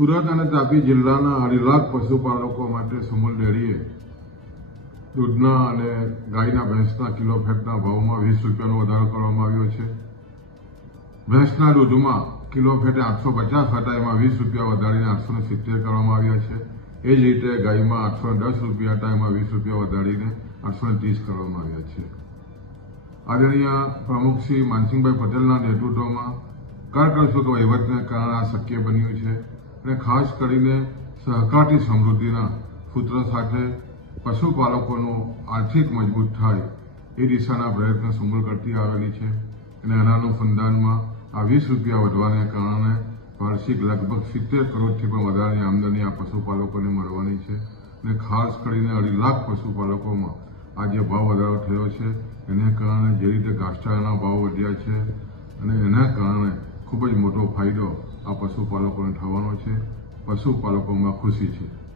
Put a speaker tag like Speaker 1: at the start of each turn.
Speaker 1: સુરત અને તાપી જિલ્લાના અઢી લાખ પશુપાલકો માટે સુમલ ડેરીએ દૂધના અને ગાયના ભેંસના કિલો ફેટના ભાવમાં વીસ રૂપિયાનો વધારો કરવામાં આવ્યો છે. ભેંસના દૂધમાં કિલો ફેટે આઠસો પચાસ હતા એમાં વીસ રૂપિયા વધારીને આઠસો ને સિત્તેર કરવામાં આવ્યા છે. એ જ રીતે ગાયમાં આઠસો દસ રૂપિયા હતા એમાં વીસ રૂપિયા વધારીને આઠસો ત્રીસ કરવામાં આવ્યા છે. આદરણીય પ્રમુખ શ્રી માનસિંહભાઈ પટેલના નેતૃત્વમાં કરકસૂક વહીવટને કારણે આ શક્ય બન્યું છે. અને ખાસ કરીને સહકારથી સમૃદ્ધિના સૂત્ર સાથે પશુપાલકોનું આર્થિક મજબૂત થાય એ દિશાના પ્રયત્ન સુમૂલ કરતી આવેલી છે. અને આના અનુસંધાનમાં આ વીસ રૂપિયા વધવાને કારણે વાર્ષિક લગભગ સિત્તેર કરોડથી પણ વધારાની આમદની આ પશુપાલકોને મળવાની છે. અને ખાસ કરીને અઢી લાખ પશુપાલકોમાં આ જે ભાવ વધારો થયો છે, એને કારણે જે રીતે ઘાસચારાના ભાવ વધ્યા છે અને એના કારણે ખૂબ જ મોટો ફાયદો આ પશુપાલકોને થવાનો છે. પશુપાલકોમાં ખુશી છે.